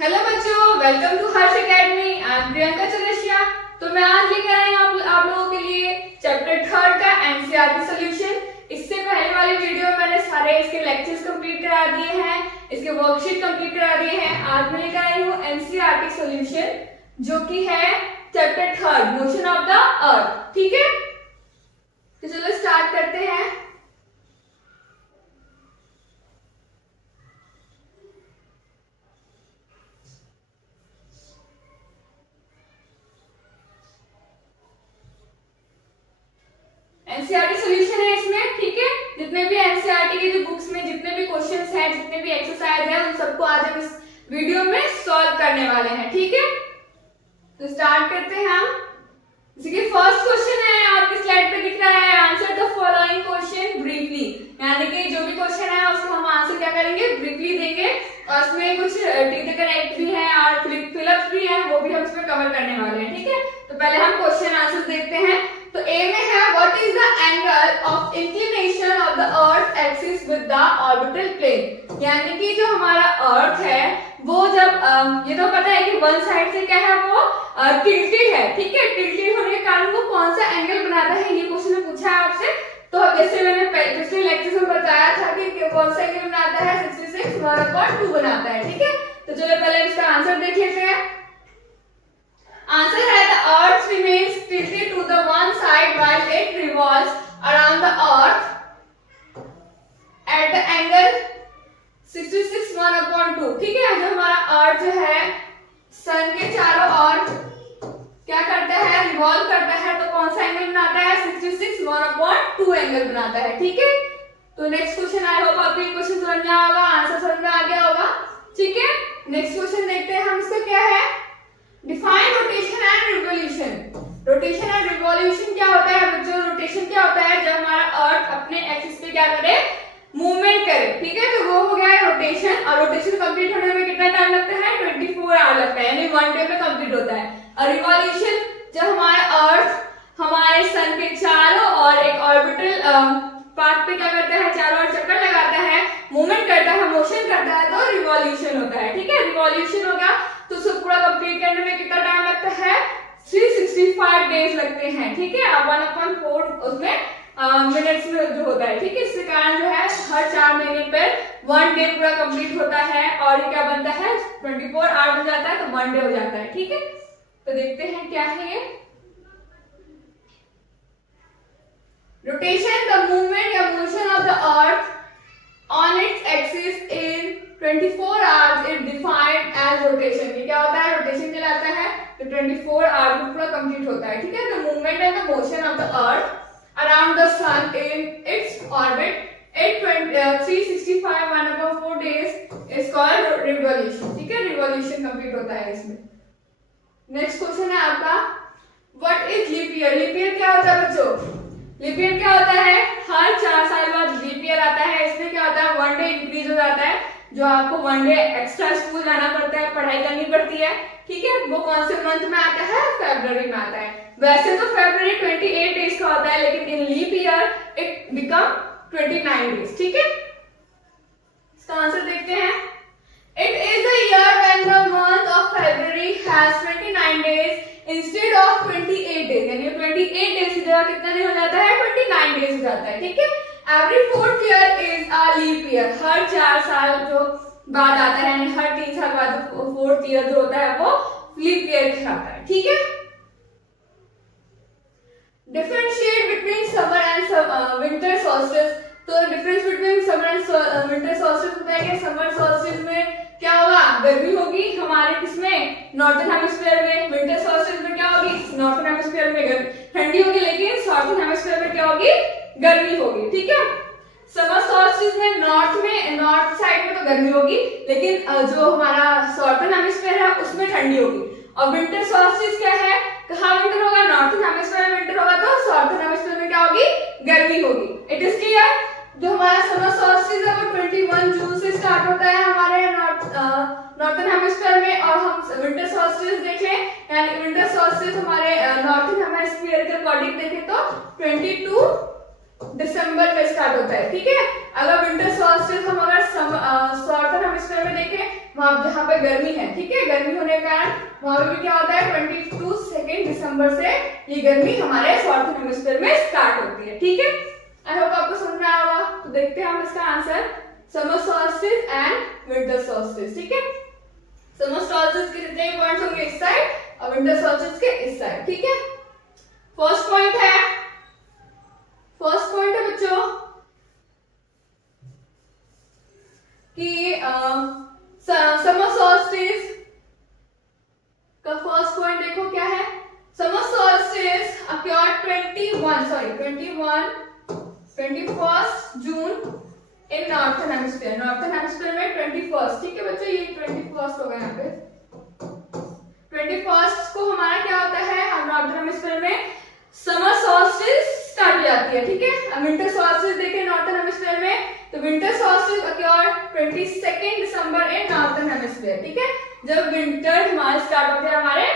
Hello बच्चों, welcome to Harsh academy. I am Priyanka Chaurasia. तो मैं आज लेकर आई हूँ आप लोगों के लिए चैप्टर 3 का एनसीईआरटी सॉल्यूशन। इससे पहले वाली वीडियो में मैंने सारे इसके लेक्चर्स कंप्लीट करा दिए हैं, इसके वर्कशीट कंप्लीट करा दिए हैं। आज मैं लेकर आई हूँ एनसीईआरटी सॉल्यूशन, जो कि है चैप्टर 3 मोशन ऑफ द अर्थ। ठीक है, तो चलो स्टार्ट करते हैं। एनसीईआरटी सॉल्यूशन है इसमें। ठीक है, जितने भी एनसीईआरटी के जो बुक्स में जितने भी क्वेश्चंस हैं, जितने भी एक्सरसाइज है, उन सबको आज हम इस वीडियो में सॉल्व करने वाले हैं। ठीक है, तो स्टार्ट करते हैं हम। इसके फर्स्ट क्वेश्चन है, आपकी स्लाइड पे दिख रहा है, answer the following question briefly. यानी कि जो भी क्वेश्चन है उसको हम आंसर क्या करेंगे, ब्रीफली देंगे। और उसमें कुछ टिक द करेक्ट भी है और फिलअप्स भी है, वो भी हम इसमें कवर करने वाले हैं। ठीक है, तो पहले हम क्वेश्चन आंसर देखते हैं। तो ए में है, what is the angle of inclination of the earth axis with the orbital plane. यानी कि जो हमारा अर्थ है वो जब ये तो पता है कि वन साइड से क्या है, वो टिल्टेड है। ठीक है, टिल्टेड होने के कारण वो कौन सा एंगल बनाता है, ये क्वेश्चन पूछा है आपसे। तो जैसे मैंने पिछले लेक्चर में बताया था कि कौन सा एंगल बनाता है, 66/2 बनाता है। ठीक है, तो चलो पहले इसका आंसर देख लेते हैं। आंसर है the earth remains tilted to the one side while it revolves around the earth at the angle 66/1/2। ठीक है, जो हमारा अर्थ जो है सन के चारों ओर क्या करता है, रिवॉल्व करता है, तो कौन सा एंगल बनाता है, 66/1/2 एंगल बनाता है। ठीक है, तो नेक्स्ट क्वेश्चन आई होप आपको ये क्वेश्चन समझ में आएगा, आंसर समझ में आ गया होगा। ठीक है, नेक्स्ट क्वेश्चन देखते हैं हम, इसका क्या है, define rotation and revolution. Rotation and revolution क्या होता है बच्चों? रोटेशन क्या होता है, जब हमारा अर्थ अपने एक्सिस पे क्या करे, मूवमेंट करे। ठीक है, तो वो हो गया है रोटेशन। और रोटेशन कंप्लीट होने में कितना टाइम लगता है, 24 आवर लगता है, यानी 1 डे में कंप्लीट होता है। और रिवॉल्यूशन जब हमारा अर्थ हमारे सन के चारों और एक ऑर्बिटल पाथ पे क्या करता है, चारों ओर चक्कर लगाता है, मूवमेंट करता है, मोशन करता है, तो रिवॉल्यूशन होता है। ठीक है, रिवॉल्यूशन हो गया, तो उसको पूरा कंप्लीट करने में कितना टाइम लगता है, 365 डेज लगते हैं। ठीक है, अब 1/4 उसमें मिनट्स में जो होता है। ठीक है, इसके कारण जो है हर 4 महीने पर 1 डे पूरा कंप्लीट होता है। और ये क्या बनता है, 24 आवर बन जाता है, तो 1 डे हो जाता है। ठीक है, तो देखते हैं क्या है ये रोटेशन, द मूवमेंट या motion of the earth on its axis in 24 hours is defined as rotation. ये क्या होता है, रोटेशन कहलाता है। तो 24 आवर्स में पूरा कंप्लीट होता है। ठीक है, the movement and the motion of the earth around the sun in its orbit at 365/4 days is called revolution. ठीक है, रिवॉल्यूशन कंप्लीट होता है इसमें। नेक्स्ट क्वेश्चन है आपका, what is leap year. Leap year क्या होता है बच्चों? लीप ईयर क्या होता है, हर 4 साल बाद लीप ईयर आता है। इसमें क्या होता है, 1 डे इंक्रीज हो जाता है, जो आपको 1 डे एक्स्ट्रा स्कूल जाना पड़ता है, पढ़ाई करनी पड़ती है। ठीक है, वो कौन से मंथ में आता है, फरवरी में आता है। वैसे तो फरवरी 28 डेज का होता है, लेकिन in leap year it become 29 days. ठीक है, इसका आंसर देखते हैं। It is the year when the month of February has 29 days instead of 28 days. यानी 28 डेज की जगह कितना दिन हो जाता है, 29 डेज हो जाता है। ठीक है, every 4th year is a leap year. हर 4 साल जो बाद आता है, यानी हर 3 साल बाद 4th ईयर जो होता है वो लीप ईयर कहलाता है। ठीक है, differentiate between summer and winter solstice. तो difference between summer and winter solstice होता है कि समर सॉल्स्टिस में क्या होगा, गर्मी होगी हमारे किसमें, नॉर्थन हेमिस्फीयर में। विंटर सॉल्स्टिस में क्या होगी, नॉर्थन हेमिस्फीयर में ठंडी होगी, लेकिन साउथर्न हेमिस्फीयर में क्या होगी, गर्मी होगी। ठीक है, समर सॉल्स्टिस में नॉर्थ साइड में तो गर्मी होगी, लेकिन जो हमारा साउथर्न हेमिस्फीयर है उसमें ठंडी होगी। और विंटर सॉल्स्टिस क्या है, कहाँ विंटर होगा, नॉर्थन हेमिस्फीयर में विंटर होगा, तो साउथर्न हेमिस्फीयर में क्या होगी, गर्मी होगी। It is clear. जो हमारा समर सॉल्स्टिस है वो 21 जून से स्टार्ट होता है हमारे नॉर्थन हेमिस्फीयर में। और हम विंटर सॉल्स्टिस देखें, यानी विंटर सॉल्स्टिस हमारे नॉर्थन हेमिस्फीयर के अकॉर्डिंग देखें तो 22 दिसंबर में स्टार्ट होता है। ठीक है, अगर विंटर सॉल्स्टिस हम अगर सॉर्थर्न हेमिस्फीयर में देखें, वहां जहां पे गर्मी है, ठीक है, गर्मी होने के कारण वहां पे भी क्या होता है 22 दिसंबर से ये गर्मी हमारे सॉर्थर्न हेमिस्फीयर में स्टार्ट होती है, ठीक है। आई होप आपको समझ में आया होगा। तो देखते हैं हम इसका answer, summer solstice and winter solstice, ठीक है। समर सॉल्स्टिस के जितने पॉइंट्स होंगे इस साइड और विंटर सॉल्स्टिस के इस साइड, ठीक है। फर्स्ट पॉइंट है बच्चों कि समर सॉल्स्टिस का फर्स्ट पॉइंट देखो क्या है। समर सॉल्स्टिस अक्योर्ड 21 जून इन नॉर्थर्न हेमिस्फीयर। नॉर्थर्न हेमिस्फीयर में 21, ठीक है बच्चों, ये 21 होगा यहाँ पे। 21 को हमारा क्या होता है, हम नॉर्थर्न हेमिस्फीयर में समर सॉल्स्टिस स्टार्ट हो जाती है, ठीक है। अब विंटर सॉल्स्टिस देखें नॉर्थर्न हेमिस्फीयर में, तो विंटर सॉल्स्टिस अक्योर्ड 22 दिसंबर इन नॉर्थर्न हेमिस्फीयर, ठीक है, जब विंटर हमारे स्टार्ट होते हैं हमारे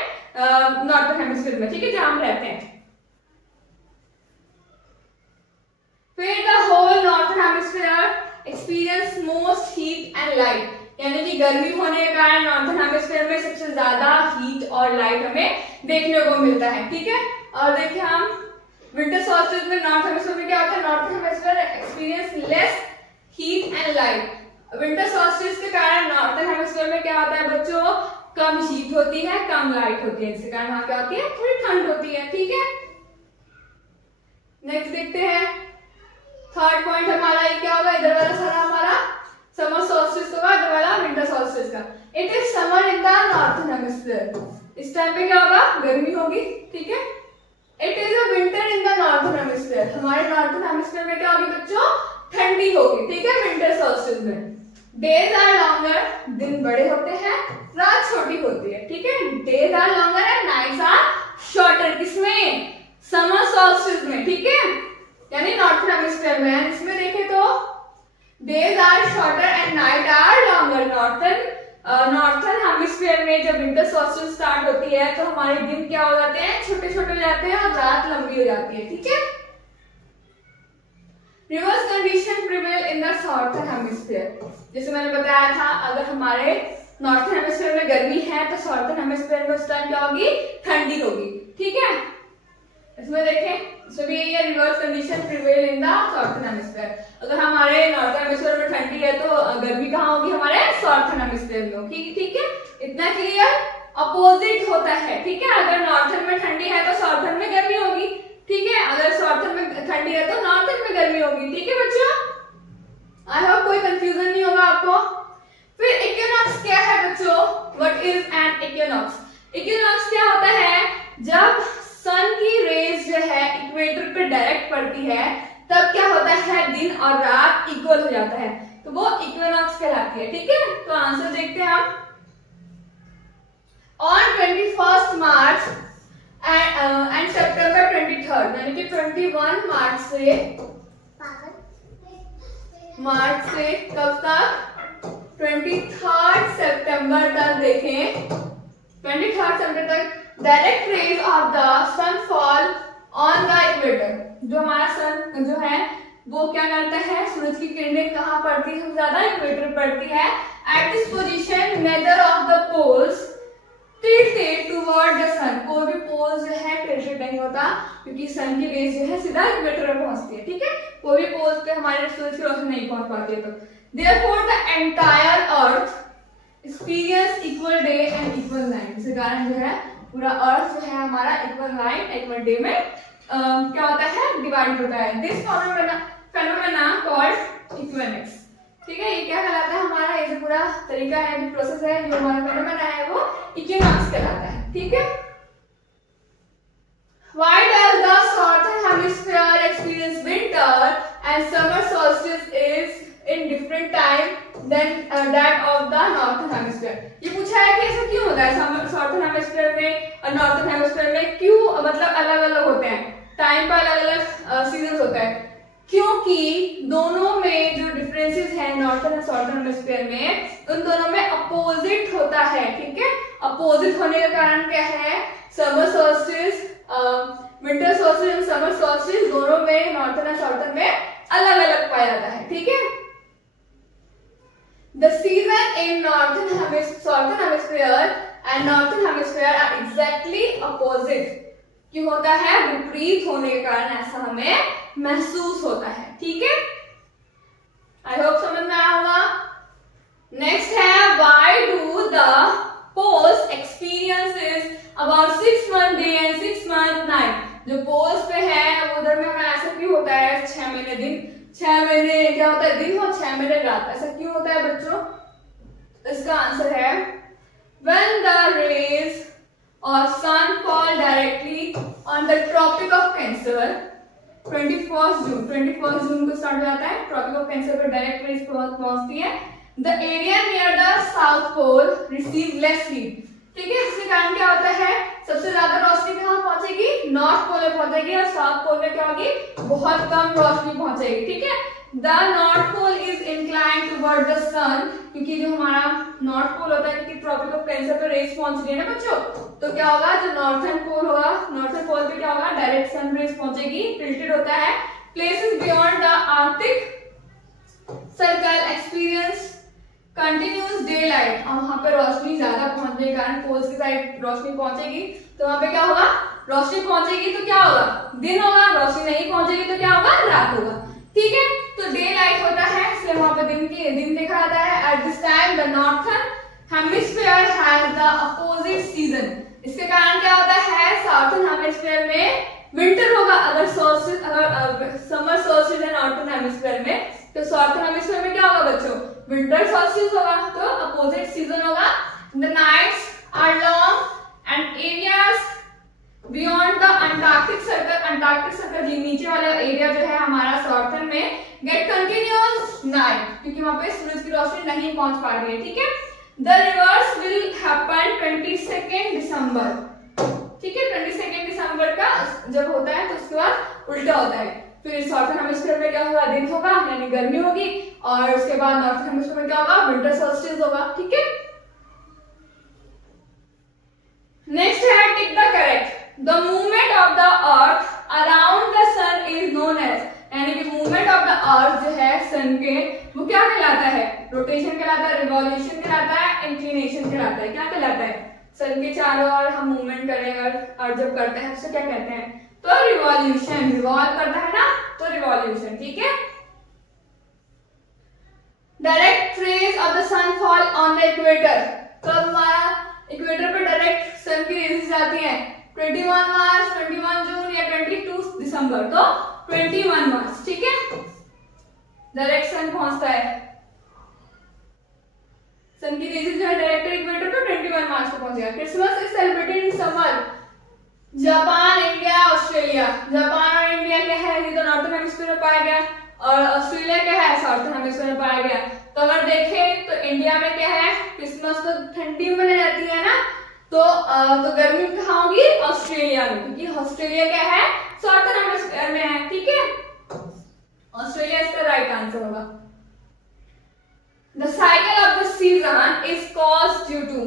नॉर्थर्न हेमिस्फीयर में, ठीक है, जहां हम रहते हैं। फिर the whole northern hemisphere experience most heat and light, यानी कि गर्मी होने के कारण नॉर्थर्न हेमिस्फीयर में सबसे ज्यादा हीट और लाइट हमें देखने को मिलता है, ठीक है। और देखिए हम विंटर सॉल्स्टिस में नॉर्थ हेमिस्फीयर में क्या होता है, northern hemisphere experience less heat and light. Winter solstice के कारण नॉर्थर्न हेमिस्फीयर में क्या होता है बच्चों, कम हीट होती है, कम लाइट होती है, जिसके कारण वहां क्या होती है, थोड़ी ठंड होती है, ठीक है। नेक्स्ट देखते हैं थर्ड पॉइंट हमारा ये क्या होगा, इधर वाला सारा हमारा समर सॉल्स्टिस होगा, इधर वाला विंटर सॉल्स्टिस का। It is summer in the northern hemisphere, इस टाइम पे क्या होगा, गर्मी होगी, ठीक है। It is a winter in the northern hemisphere, हमारे नॉर्थर्न हेमिस्फीयर में क्या होगी बच्चों, ठंडी होगी, ठीक है, विंटर सॉल्स्टिस में। डेज आर लॉन्गर, दिन बड़े होते हैं, रात छोटी होती है, ठीक है। Days are longer and nights are shorter, किसमें, समर सॉल्स्टिस में, ठीक है, यानी नॉर्थर्न हेमिस्फीयर में। इसमें देखें तो days are shorter and night are longer. Northern hemisphere में जब विंटर सॉल्स्टिस स्टार्ट होती है तो हमारे दिन क्या हो जाते हैं, छोटे छोटे हो जाते हैं और रात लंबी हो जाती है, ठीक है। Reverse condition prevail in the southern hemisphere, जैसे मैंने बताया था, अगर हमारे नॉर्थर्न हेमिस्फीयर में गर्मी है तो साउथर्न हेमिस्फीयर में उस टाइम क्या होगी, ठंडी होगी, ठीक है। इसमें देखें, इसमें भी यही है, reverse condition prevail in the southern hemisphere. अगर हमारे नॉर्थर्न हेमिस्फीयर में ठंडी है तो गर्मी कहाँ होगी, हमारे साउथर्न हेमिस्फीयर में होगी, ठीक है। इतना क्लियर, अपोजिट होता है, ठीक है। अगर नॉर्थर्न में ठंडी है तो साउथर्न में गर्मी होगी, ठीक है। अगर साउथर्न में ठंडी है तो नॉर्थर्न में गर्मी होगी, ठीक है बच्चों। आई होप कोई कंफ्यूजन नहीं होगा आपको। फिर इक्विनॉक्स क्या है बच्चों, what is an equinox. Equinox क्या होता है, जब सन की रेज जो है इक्वेटर पे डायरेक्ट पड़ती है तब क्या होता है, दिन और रात इक्वल हो जाता है, तो वो इक्विनॉक्स कहलाती है, ठीक है। तो आंसर देखते हैं हम। ऑन 21 मार्च एंड सितंबर 23, यानी कि 21 मार्च से कब तक, 23 सितंबर तक देखें, 23 सितंबर तक direct rays of the sun fall on the equator. जो हमारा सन जो है वो क्या करता है, सूरज की किरणें कहाँ पड़ती है, सबसे ज्यादा इक्वेटर पड़ती है। At this position neither of the poles tilted toward the sun, कोई भी पोल जो है टिल्टेड नहीं होता क्योंकि सन की रेज जो है सीधा इक्वेटर में पहुंचती है, ठीक है। कोई भी पोल्स पे हमारे सूरज की रोशनी नहीं पहुंच पाती है, तो therefore the entire earth experience equal day and equal night. इस कारण जो है पूरा अर्थ जो है हमारा इक्वल नाइट इक्वल डे में क्या होता है, डिवाइड होता है। दिस फेनोमेना कॉल्ड इक्विनॉक्स, ठीक है। ये क्या कहलाता है, हमारा ये जो पूरा तरीका है, प्रोसेस है, जो हमारा फेनोमेना है वो इक्विनॉक्स कहलाता है, ठीक है। Why does the southern hemisphere experience winter and summer solstice is in different time than that of the northern hemisphere? ये पूछा है कि ऐसा क्यों होता है, साउथर्न हेमिस्फीयर में और नॉर्थर्न हेमिस्फीयर में क्यों मतलब अलग अलग होते हैं, टाइम पर अलग अलग सीजन होता है। क्योंकि दोनों में जो डिफरेंसेस है नॉर्थर्न और साउथर्न हेमिस्फीयर में, उन दोनों में अपोजिट होता है, ठीक है। अपोजिट होने का कारण क्या है, summer solstice, winter solstice and summer solstice दोनों में नॉर्थर्न और साउथर्न में अलग अलग पाया जाता है, ठीक है। The season in northern hemisphere and northern hemisphere are exactly opposite, कि होता है विपरीत होने के कारण ऐसा हमें महसूस होता है, ठीक है। आई होप समझ में आया होगा। नेक्स्ट है why do the poles experiences about 6 month day and 6 month night. जो पोल्स पे है उधर में हमें ऐसा क्यों होता है 6 महीने दिन, 6 महीने क्या होता है दिन और 6 महीने रात, ऐसा क्यों होता है बच्चों? इसका आंसर है when the rays or sun fall directly on the Tropic of Cancer, 21st जून को स्टार्ट हो जाता है, ट्रॉपिक ऑफ कैंसर पर डायरेक्ट रेज पहुंचती है। The area near the south pole receive less heat, ठीक है। इसके कारण क्या होता है सबसे ज्यादा रोशनी कहाँ पहुंचेगी, नॉर्थ पोल में पहुंचेगी, और साउथ पोल में क्या होगी बहुत कम रोशनी पहुंचेगी, ठीक है। The north pole is inclined toward the sun, क्योंकि जो हमारा नॉर्थ पोल होता है क्योंकि ट्रॉपिक ऑफ कैंसर पर रेज पहुंच रही है ना बच्चों, तो क्या होगा जो नॉर्थर्न पोल होगा, नॉर्थर्न पोल पे क्या होगा डायरेक्ट सन रेज पहुंचेगी, टिल्टेड होता है। Places beyond the Arctic circle experience continuous day light, और वहां पे रोशनी ज्यादा पहुंचने के कारण पोल्स की साइड रोशनी पहुंचेगी, तो वहां पे क्या होगा रोशनी पहुंचेगी तो क्या होगा दिन होगा, रोशनी नहीं पहुंचेगी तो क्या होगा रात होगा, ठीक है। तो डे लाइट होता है इसलिए वहां पे दिन देखा जाता है। At this time the northern hemisphere has the opposite season, इसके कारण क्या होता है साउथर्न हेमिस्फीयर में विंटर होगा, अगर समर सोल्स्टिस है नॉर्थर्न हेमिस्फीयर में, तो साउथर्न हेमिस्फीयर में क्या होगा बच्चों विंटर सोल्स्टिस होगा, तो अपोजिट सीजन होगा। The nights are long and areas beyond the Antarctic circle नीचे वाला एरिया जो है हमारा साउथर्न में गेट कंटिन्यूअस नाइट, क्योंकि वहां पे सूरज की रोशनी नहीं पहुंच पा रही है, ठीक है। द रिवर्स विल हैपन 22 दिसंबर, ठीक है। 22 दिसंबर का जब होता है तो उसके बाद उल्टा होता है, फिर साउथर्न हेमिस्फीयर में क्या होगा दिन होगा यानी गर्मी होगी, और उसके बाद नॉर्थर्न हेमिस्फीयर में क्या होगा विंटर सोल्स्टिस होगा, ठीक है। नेक्स्ट है tick the correct. The movement of the earth around the sun is known as, यानी कि मूवमेंट ऑफ द अर्थ जो है सन के वो क्या कहलाता है रोटेशन कहलाता है, रिवॉल्यूशन कहलाता है, इंक्लिनेशन कहलाता है, क्या कहलाता है सन के चारों ओर हम मूवमेंट करें और जब करते हैं उसे क्या कहते हैं तो रिवॉल्यूशन, रिवॉल्व करता है ना तो रिवॉल्यूशन, ठीक है। Direct rays of the sun fall on the equator, तो हमारा इक्वेटर पर डायरेक्ट सन की रेजेस जाती हैं 21 मार्च, 21 जून या 22 दिसंबर, तो 21 मार्च, ठीक है। डायरेक्ट सन पहुंचता है, सन की रेजेस जो है डायरेक्ट इक्वेटर पर 21 मार्च को पहुंचेगा। Christmas is celebrated in summer, Japan, India, Australia. Japan और इंडिया क्या है ये तो नॉर्थर्न हेमिस्फीयर में पाया गया, और ऑस्ट्रेलिया क्या है साउथर्न हेमिस्फीयर में पाया गया। तो अगर देखें तो इंडिया में क्या है क्रिसमस तो ठंडी में मनाई जाती है ना, तो गर्मी कहाँ होगी ऑस्ट्रेलिया में, क्योंकि ऑस्ट्रेलिया क्या है साउथर्न हेमिस्फीयर में है, ठीक है। ऑस्ट्रेलिया इसका राइट आंसर होगा। The cycle of the season is caused due to,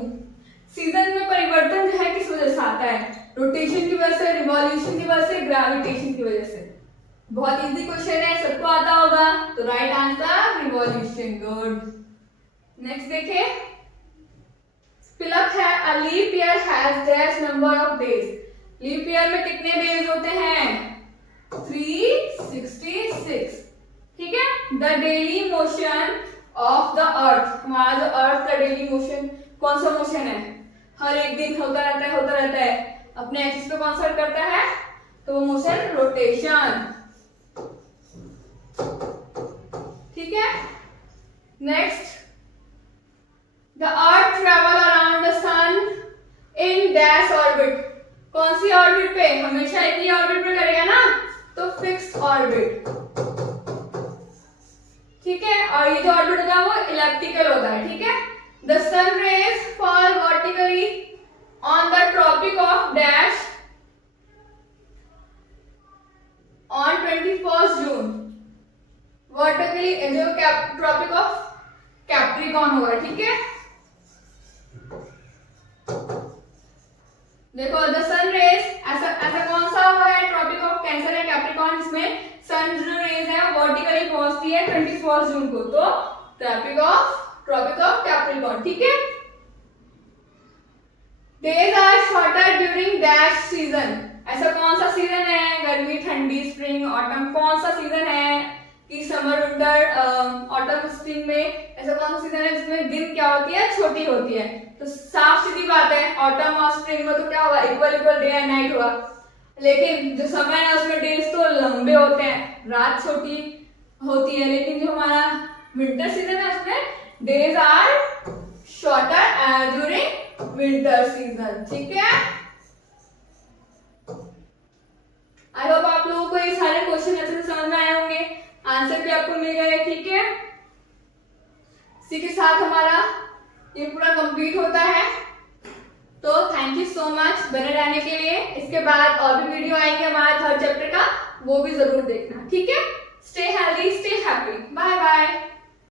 season में परिवर्तन जो है किस वजह से आता है रोटेशन की वजह से, रिवॉल्यूशन की वजह से, ग्रेविटेशन की वजह से। बहुत इजी क्वेश्चन है, सबको आता होगा, तो right answer revolution, good. Next देखें, फिलअप है a leap year has dash number of days, leap year में कितने डेज होते हैं 366, ठीक है। The daily motion of the earth, हमारा जो अर्थ का डेली मोशन कौन सा मोशन है हर एक दिन होता रहता है, अपने एक्सिस पे कौन सा करता है तो वो मोशन रोटेशन, ठीक है। Next, the earth travel around the sun in dash orbit, कौन सी ऑर्बिट पे, हमेशा एक ही ऑर्बिट पे करेगा ना तो फिक्स्ड ऑर्बिट, ठीक है। और ये जो ऑर्बिट होता है वो इलिप्टिकल होता है, ठीक है। The sun rays fall vertically on the tropic of dash on 21 June, vertically जो ट्रॉपिक ऑफ कैप्रिकॉर्न होगा, ठीक है। देखो द सन रेज ऐसा कौन सा हुआ है ट्रॉपिक ऑफ कैंसर है कैप्रिकॉर्न, इसमें सन जो रेज है वर्टिकल ट्रॉपिक ऑफ कैप्रिकॉर्न, ठीक है। Days are shorter during dash season, ऐसा कौन सा सीजन है? गर्मी, ठंडी, स्प्रिंग, ऑटम, कौन सा सीजन है कि समर, विंटर, ऑटम, स्प्रिंग में ऐसा कौन सा सीजन है जिसमें दिन क्या होती है? छोटी होती है। तो साफ सीधी बात है, ऑटम और स्प्रिंग में तो क्या हुआ? इक्वल डे एंड नाइट हुआ, लेकिन जो समय है उसमें डेज तो लंबे होते हैं, रात छोटी होती है। लेकिन जो हमारा विंटर सीजन है उसमें days are shorter during winter season, ठीक है। आई होप आप लोगों को ये सारे क्वेश्चन अच्छे से समझ में आए होंगे, आंसर भी आपको मिल गए, ठीक है। इसी के साथ हमारा ये पूरा कंप्लीट होता है। तो थैंक यू सो मच बने रहने के लिए। इसके बाद और भी वीडियो आएंगे हमारे थर्ड चैप्टर का, वो भी जरूर देखना, ठीक है। Stay healthy, stay happy, bye bye.